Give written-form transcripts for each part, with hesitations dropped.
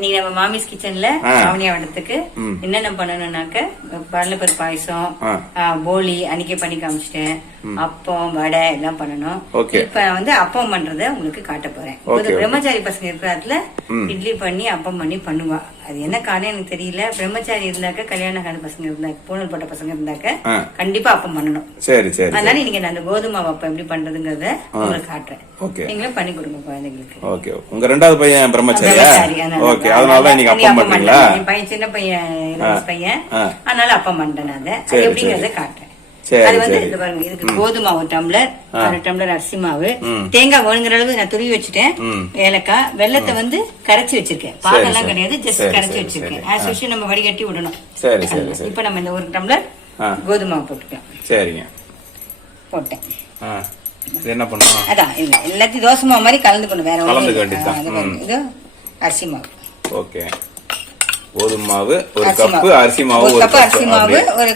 இன்னைக்கு நம்ம மாமிஸ் கிச்சன்ல அவனி அவட்டத்துக்கு என்னென்ன பண்ணணும்னாக்க கடலைப்பருப்பு பாயசம், போலி அன்னைக்கே பண்ணி காமிச்சிட்டேன், அப்பம் வடை எல்லாம் பண்ணணும். இப்ப வந்து அப்பம் பண்றத உங்களுக்கு காட்ட போறேன். பிரம்மச்சாரி பசங்க இருக்கிறதுல இட்லி பண்ணி அப்பம் பண்ணி பண்ணுவா. அது என்ன காரணம் எனக்கு தெரியல. பிரம்மச்சாரி இருந்தாக்க, கல்யாண கால பசங்க இருந்தாக்க, பூனல் போட்ட பசங்க இருந்தாக்க கண்டிப்பா அப்பம் பண்ணணும். சரி சரி. அதனால நீங்க அந்த கோதுமை அப்பம் எப்படி பண்றதுங்கறத உங்களுக்கு காட்டுறேன். நீங்களும் பண்ணி கொடுங்க குழந்தைங்களுக்கு. ஓகே. உங்க ரெண்டாவது பையன் பிரம்மச்சாரியா? ஓகே. அதனால நீங்க அப்பம் பண்றீங்களா? என் பையன் சின்ன பையன் பையன், அதனால அப்பம் பண்றேன். அதை எப்படிங்கறத காட்டுறேன். அது வந்து இது பாருங்க, இதுக்கு கோதுமை ஒரு டம்ளர், 1 டம்ளர் அரிசி மாவு, தேங்காய் வேணுங்கிற அளவு நான் துருவி வச்சுட்டேன், ஏலக்காய், வெள்ளத்தை வந்து கரைச்சி வச்சிருக்கேன். பாகெல்லாம் கிடையாது, ஜஸ்ட் கரைச்சி வச்சிருக்கேன். ஆஸ் யூஷுவல் நம்ம வடிகட்டி விடணும். இப்ப நம்ம இந்த 1 டம்ளர் கோதுமை போட்டுக்கலாம். சரிங்க, போட்டேன். என்ன பண்ணணும்? அதான் எல்லாத்தையும் தோசை மாவு மாதிரி கலந்துக்கணும். வேற இது அரிசி மாவு. ஓகே. கோதுமை மாவு 1 கப், அரிசி மாவு 1 கப். அரிசி மாவு ஒரு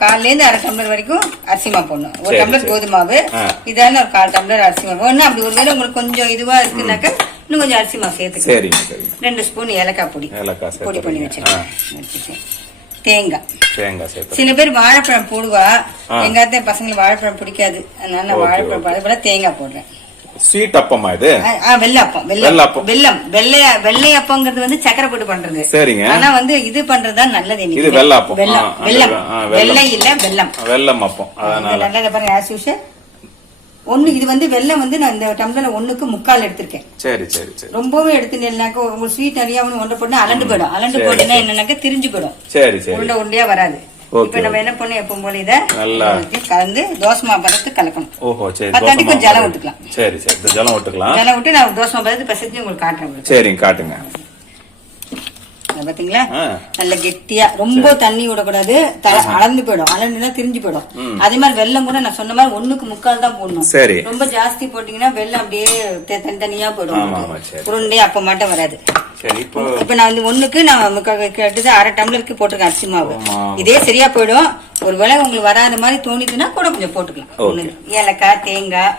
கால்ல இருந்து 1/2 டம்ளர் வரைக்கும் அரிசி மாவு போடணும். 1 டம்ளர் கோதுமை மாவு, இதான ஒரு 1/4 டம்ளர் அரிசி மாவு. ஒண்ணு அப்படி ஒருவேளை உங்களுக்கு கொஞ்சம் இதுவா இருக்குனாக்க இன்னும் கொஞ்சம் அரிசி மாவு சேர்த்துக்கலாம். 2 ஸ்பூன் ஏலக்காய் பொடி பொடி பண்ணி வச்சிருக்கேன். தேங்காய் சில பேர் வாழைப்பழம் போடுவா. எங்க அத்தை பசங்களுக்கு வாழைப்பழம் பிடிக்காது, அதனால வாழைப்பழம் தேங்காய் போடுறேன். ஸ்வீட் அப்பமா இது? வெள்ளை அப்பம். வெள்ளை அப்பங்கிறது வந்து சக்கரை போட்டு பண்றது. சரிங்க. ஆனா வந்து இது பண்றதுதான் நல்லது. இது வெள்ளை அப்பம். வெள்ளை இல்ல வெல்லம். வெல்லம் அப்பம். நல்லது பாருங்க. ஆஸ் யூஷுவல் இது வந்து வெள்ளம் வந்து நான் இந்த டம்ளர்ல 1/4 எடுத்திருக்கேன். சரி சரி சரி. ரொம்பவே எடுத்துனாக்க உங்களுக்கு ஸ்வீட் நிறைய ஒன்று போட்டு அலண்டு போயிடும். அலண்டு போட்டுனா என்னன்னாக்க திரிஞ்சு போயிடும். சரி சரி. உருண்டையா வராது. இப்ப நம்ம என்ன பண்ணணும், எப்பவும் போல இதை கலந்து தோசை மாவு பதத்துக்கு கலக்கணும். ஓஹோ சரி. 10 கொஞ்சம் ஜலம் விட்டுக்கலாம். சரி சரி. ஜலம் விட்டுக்கலாம். ஜலம் விட்டு நான் தோசை மாவு பதத்துக்கு பசங்க உங்களுக்கு காட்டுறேன். சரிங்க, காட்டுங்க. பாத்தீங்களா, நல்ல கெட்டியா, ரொம்ப தண்ணி விடக்கூடாது, அளந்து போயிடும். அளந்துனா திரிஞ்சு போயிடும். அதே மாதிரி வெள்ளம் கூட நான் சொன்ன மாதிரி 1/4 தான் போடணும். சரி. ரொம்ப ஜாஸ்தி போட்டீங்கன்னா வெள்ளம் அப்படியே தனித்தனியா போயிடும். உருண்டே அப்ப மாட்டம் வராது. இப்ப நான் வந்து 1க்கு நான் கிட்டத்தட்ட 1/2 டம்ளருக்கு போட்டிருக்கேன் அரிசி மாவு. இதே சரியா போயிடும். ஒருவேளை உங்களுக்கு வராத மாதிரி தோணிதுன்னா கூட கொஞ்சம் போட்டுக்கலாம். ஏலக்காய், தேங்காய்.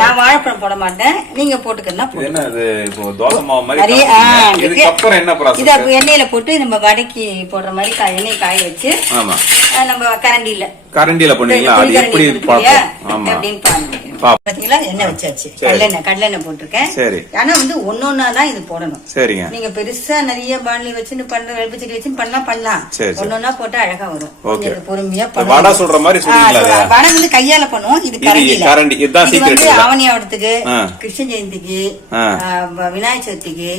நான் வாழைப்பழம் போட மாட்டேன், நீங்க போட்டுக்கன்னா எண்ணெயில போட்டு நம்ம வடக்கி போடுற மாதிரி எண்ணெய் காய வச்சு நம்ம கரண்டியில பாத்தீங்களா, எண்ணெய் வச்சாச்சு. கடலெண்ணெய் போட்டிருக்கேன். ஆனா வந்து ஒன்னொன்னாதான் இது போடணும். நீங்க பெருசா நிறைய பாண்டி வச்சு பண்ற வெள்பச்சடி வச்சு பண்ணலாம். ஒன்னொன்னா போட்டா அழகா வரும். பொறுமையா பண்ணுவோம். வடை வந்து கையால பண்ணுவோம். இது கரண்டில. ஆவணி ஆவட்டத்துக்கு, கிருஷ்ண ஜெயந்திக்கு, விநாயகர் சதுர்த்திக்கு,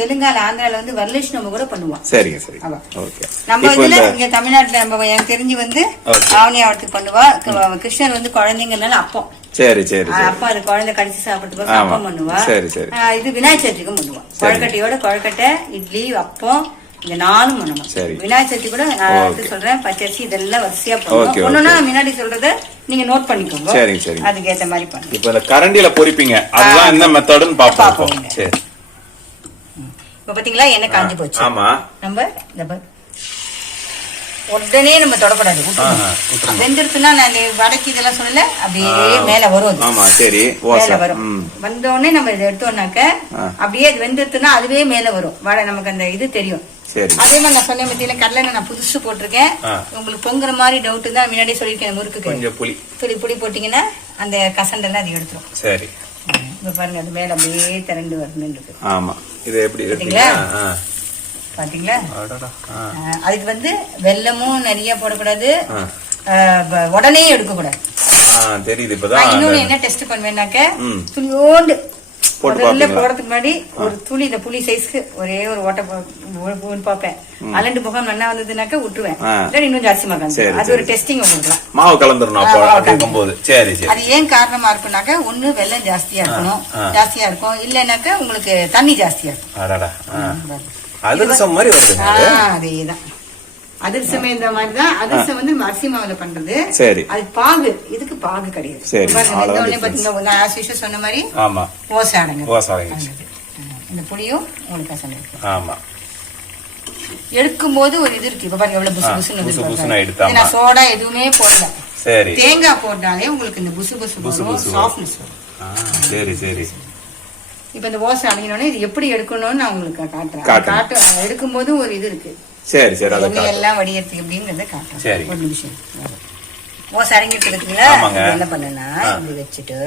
தெலுங்கானா, ஆந்திரால வந்து வரலட்சுமி கூட பண்ணுவோம். நம்ம இதுல இங்க தமிழ்நாட்டுல நம்ம எனக்கு தெரிஞ்சு வந்து ஆவணி ஆவட்டத்துக்கு பண்ணுவா. கிருஷ்ணர் வந்து குழந்தைங்கனால அப்பம். சரி சரி. அப்பா அது குழந்தை கடிச்சு சாப்பிட்டு அப்பம் பண்ணுவா. இது விநாயகர் சதுர்த்திக்கும் பண்ணுவா. கொழுக்கட்டை, இட்லி, அப்பம், இந்த 4 பண்ணணும். விநாயகர் சதுர்த்தி கூட நான் சொல்றேன், பச்சரிசி இதெல்லாம் வரிசையா பண்ணுவோம். ஒண்ணுன்னா முன்னாடி சொல்றத நீங்க நோட் பண்ணிக்கோங்க. அதுக்கு ஏத்த மாதிரி பண்ணுங்க. இப்ப கரண்டில பொரிப்பீங்க, அதுதான் என்ன மெத்தட்னு பாப்போம். சரி. இப்ப பாத்தீங்களா எண்ணெய் காஞ்சி போச்சு. ஆமா. நம்ம உடனே நம்ம தொடக்கூடாது. வெந்துருச்சுன்னா நான் வடக்கி இதெல்லாம் சொல்லல, அப்படியே மேல வரும். மேல வரும். வந்த உடனே நம்ம இதை எடுத்தோம்னாக்க அப்படியே வெந்துருச்சுன்னா அதுவே மேல வரும். நமக்கு அந்த இது தெரியும். அதே மாதிரி நான் சொன்ன பத்தியில கடலை நான் புதுசு போட்டிருக்கேன். உங்களுக்கு பொங்குற மாதிரி டவுட் தான் முன்னாடியே சொல்லிருக்கேன். முறுக்கு புளி போட்டீங்கன்னா அந்த கசண்டெல்லாம் அது எடுத்துரும். சரி. இப்ப பாருங்க, அது மேல அப்படியே திரண்டு வரணும். ஆமா. இது எப்படி பாத்தீங்களா? அதுக்கு வந்து வெல்லமும் நிறைய போடக்கூடாது, உடனே எடுக்க கூடாது. இன்னொன்னு என்ன டெஸ்ட் பண்ணுவேன்னாக்க, துளியோண்டு போடுறதுக்கு முன்னாடி ஒரு துளி, இந்த புளி சைஸ்க்கு ஒரே ஒரு ஓட்டை பாப்பேன். அலண்டு போகாம நல்லா வந்ததுனாக்க விட்டுருவேன். இன்னும் ஜாஸ்தி மாக்காது. அது ஒரு டெஸ்டிங் உங்களுக்கு. மாவு கலந்துரும். அது ஏன் காரணமா இருக்குனாக்க, ஒண்ணு வெல்லம் ஜாஸ்தியா இருக்கும், இல்லைன்னாக்க உங்களுக்கு தண்ணி ஜாஸ்தியா இருக்கும். அதிரசம் மாதிரி வருது. அதேதான் அதிரசமே இந்த மாதிரிதான். அதிரசம் வந்து அரிசி மாவுல பண்றது. சரி. அது பாகு, இதுக்கு பாகு கிடையாது. பாத்தீங்கன்னா சொன்ன மாதிரி ஓசாடுங்க. இந்த புளியும் உங்களுக்கு சொன்ன. ஆமா. எடுக்கும் போது ஒரு இது இருக்கு. இப்ப பாருங்க எவ்வளவு புசு புசுன்னு. நான் சோடா எதுவுமே போடல. சரி. தேங்காய் போட்டாலே உங்களுக்கு இந்த புசு புசு சாஃப்ட்னஸ் வரும். சரி சரி. இப்ப இந்த ஓசை அடங்கினோடனே இது எப்படி எடுக்கணும்னு நான் உங்களுக்கு காட்டுறேன். எடுக்கும் போது ஒரு இது இருக்கு. சரி சரி. எண்ணெய் எல்லாம் வடியறதுக்கு எப்படின்னு காட்டுறேன். சரி. ஒரு நிமிஷம். ஓசை அடங்கிட்டு இருக்குங்களா? என்ன பண்ணுன்னா இப்படி வச்சுட்டு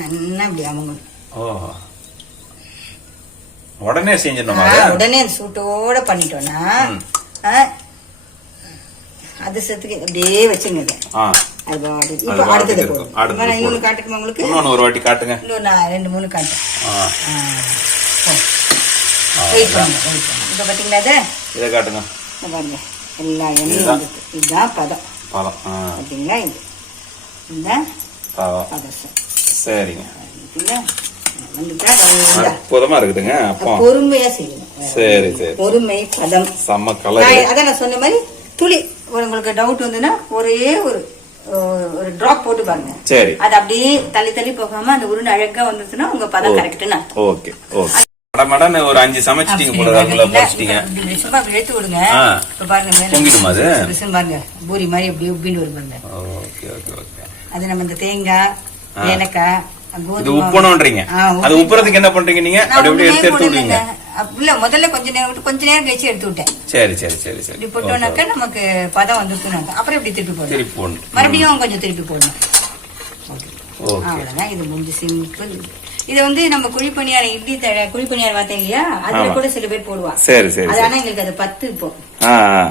நல்லா அப்படி அமுங்கணும். உடனே செஞ்சிடணுமா? உடனே சூட்டோட பண்ணிட்டோம்னா அதிர்ஷ்டத்துக்கு அப்படியே வச்சுங்க. இப்ப அடுத்தது இன்னொன்னு காட்டுக்குமா உங்களுக்கு? ஒரு வாட்டி காட்டுங்க. இன்னொரு நான் 2-3 காட்டு. வெயிட் பண்ணுங்க. இப்ப பாத்தீங்களா இதை காட்டுங்க. பாருங்க எல்லா எண்ணெயும் வந்துட்டு. இதுதான் பதம். பாத்தீங்களா? இது இந்த பதம். சரிங்க. அற்புதமா இருக்குதுங்க. பொறுமையா செய்யணும். சரி சரி. பொறுமை, பதம், செம்ம கலர். அதான் நான் சொன்ன மாதிரி துளி உங்களுக்கு டவுட் வந்துன்னா ஒரே ஒரு டிராப் போட்டு பாருங்க. சரி. அது அப்படியே தள்ளி தள்ளி போகாம அந்த உருண்டை அழகா வந்துச்சுன்னா உங்க பதம் கரெக்ட்னா. Okay okay. மடமடன்னு ஒரு 5 சமைச்சிட்டீங்க போல. அதுல போட்டுட்டீங்க. சும்மா அப்படி எடுத்து விடுங்க. இப்ப பாருங்க மேல பொங்கிடுமா அது? பாருங்க பூரி மாதிரி அப்படியே உப்பின்னு வரும் பாருங்க. Okay okay okay. அது நம்ம இந்த தேங்காய், ஏலக்காய், இது உப்பணும்ன்றீங்க. அது உப்புறதுக்கு என்ன பண்றீங்க நீங்க? அப்படி எடுத்து விடுவீங்க? இல்ல முதல்ல கொஞ்ச நேரம் கழிச்சு எடுத்து விட்டேன். சரி சரி சரி சரி. இப்படி போட்டோம்னாக்க நமக்கு பதம் வந்துருக்குனாக்க அப்புறம் இப்படி திருப்பி போடணும். மறுபடியும் கொஞ்சம் திருப்பி போடணும். அவ்வளவுதான். இது முடிஞ்சு சிம்பிள். இது வந்து நம்ம குழிப்பணியார இட்லி குழிப்பணியார் பார்த்தேன் இல்லையா? அதுல கூட சில பேர் போடுவா. சரி சரி. அது ஆனா எங்களுக்கு அது 10 இப்போ.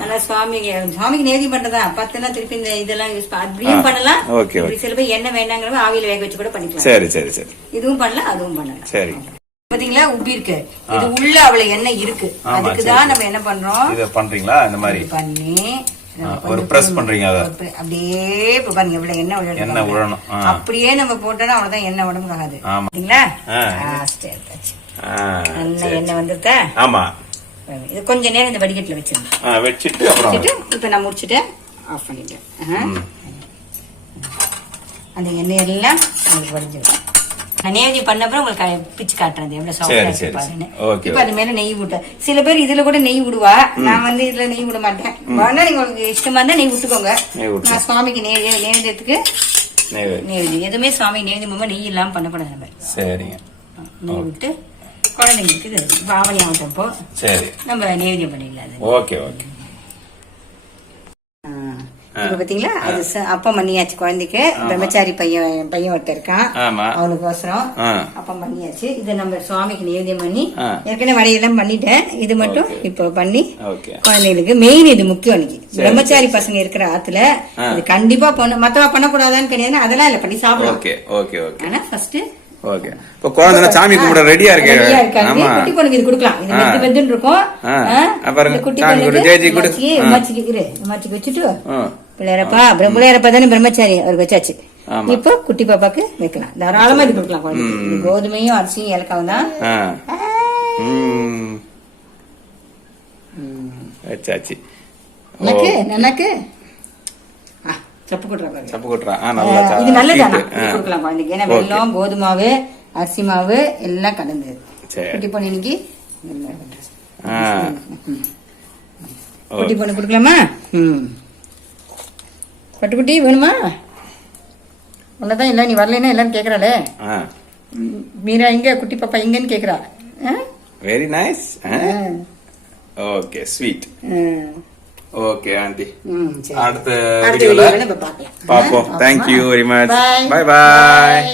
ஆனா சுவாமிக்கு நேதி பண்றதா 10னா திருப்பி இந்த இதெல்லாம் யூஸ் அப்படியும் பண்ணலாம். சில பேர் எண்ணெய் வேண்டாங்கிறவங்க ஆவியில வேக வச்சு கூட பண்ணிக்கலாம். சரி சரி சரி. இதுவும் பண்ணலாம் அதுவும் பண்ணலாம். சரி. பாத்தீங்களா உப்பி இருக்கு. இது உள்ள அவ்வளவு எண்ணெய் இருக்கு. அதுக்குதான் நம்ம என்ன பண்றோம்? இத பண்றீங்களா? இந்த மாதிரி பண்ணி ஒரு பிரஸ் பண்றீங்க. அப்படியே பாருங்க இவ்வளவு எண்ணெய் விழணும். அப்படியே நம்ம போட்டோம்னா அவ்வளவுதான், எண்ணெய் உடம்புக்கு ஆகாது. பாத்தீங்களா? நல்ல எண்ணெய் வந்துருத்தா? ஆமா. இது கொஞ்ச நேரம் இந்த வடிகட்டுல வச்சிட்டு இப்ப நான் முடிச்சுட்டேன். ஆஃப் பண்ணிட்டேன். அந்த எண்ணெய் எல்லாம் உங்களுக்கு வடிஞ்சிடும். நான் நேதி பண்ணப்பறம் உங்களுக்கு பிச்சு காட்டுறேன் எவ்வளவு சாஃப்டா பாருங்க. இப்ப அது மேல நெய் விட்ட சில பேர் இதுல கூட நெய் விடுவா. நான் வந்து இதுல நெய் விட மாட்டேன். வேணா நீங்க உங்களுக்கு இஷ்டமா இருந்தா நெய் விட்டுக்கோங்க. நான் சுவாமிக்கு நேவேத்தியத்துக்கு நேவேதி எதுவுமே சுவாமி நேவேதியமா நெய் இல்லாம பண்ணக்கூடாது. நம்ம சரிங்க நெய் விட்டு குழந்தைங்களுக்கு இது ஆவணி ஆகட்டப்போ சரி நம்ம நேவேதியம் பண்ணிக்கலாம். Okay okay. இப்ப பாத்தீங்களா அது அப்பம் பண்ணியாச்சு. குழந்தைக்கு பிரம்மச்சாரி பையன் ஒருத்தர் இருக்கான். அவனுக்கு அவசரம் அப்பம் பண்ணியாச்சு. இதை நம்ம சுவாமிக்கு நேவேதியம் பண்ணி ஏற்கனவே வடையெல்லாம் பண்ணிட்டேன். இது மட்டும் இப்ப பண்ணி குழந்தைகளுக்கு மெயின் இது முக்கியம். இன்னைக்கு பிரம்மச்சாரி பசங்க இருக்கிற ஆத்துல இது கண்டிப்பா மத்தவா பண்ணக்கூடாதான்னு கிடையாது. அதெல்லாம் இல்ல பண்ணி சாப்பிடலாம். ஆனா ஃபர்ஸ்ட் ஓகே. இப்ப குழந்தை சாமி கும்பிட ரெடியா இருக்கு. ஆமா குட்டி பொண்ணுக்கு இது கொடுக்கலாம். இது வெந்து வெந்துன்னு இருக்கும். பாருங்க குட்டி பொண்ணுக்கு ஜெயஜி குடு மாச்சிக்கு வச்சுட்டு பிள்ளையரப்பா பிள்ளையரப்பா தானே பிரம்மச்சாரி அவருக்கு வச்சாச்சு. இப்போ குட்டி பாப்பாக்கு வைக்கலாம். தாராளமா இது கொடுக்கலாம் குழந்தைக்கு. கோதுமையும் அரிசியும் ஏலக்காவும் தான் வச்சாச்சு. எனக்கு இது நல்லதானா கொடுக்கலாம் குழந்தைக்கு. ஏன்னா வெல்லம் கோதுமாவு அரிசி மாவு எல்லாம் கலந்து குட்டி பொண்ணு இன்னைக்கு குட்டி பொண்ணு கொடுக்கலாமா? பட்டுக்குட்டி வேணுமா? உன்னதான் இல்ல நீ வரலன்னா எல்லாரும் கேக்குறாளே. மீரா இங்க குட்டி பாப்பா இங்கன்னு கேக்குறா. Very nice. Okay sweet. Okay aunty. அடுத்த வீடியோல பாப்போம். Thank you very much. Bye bye.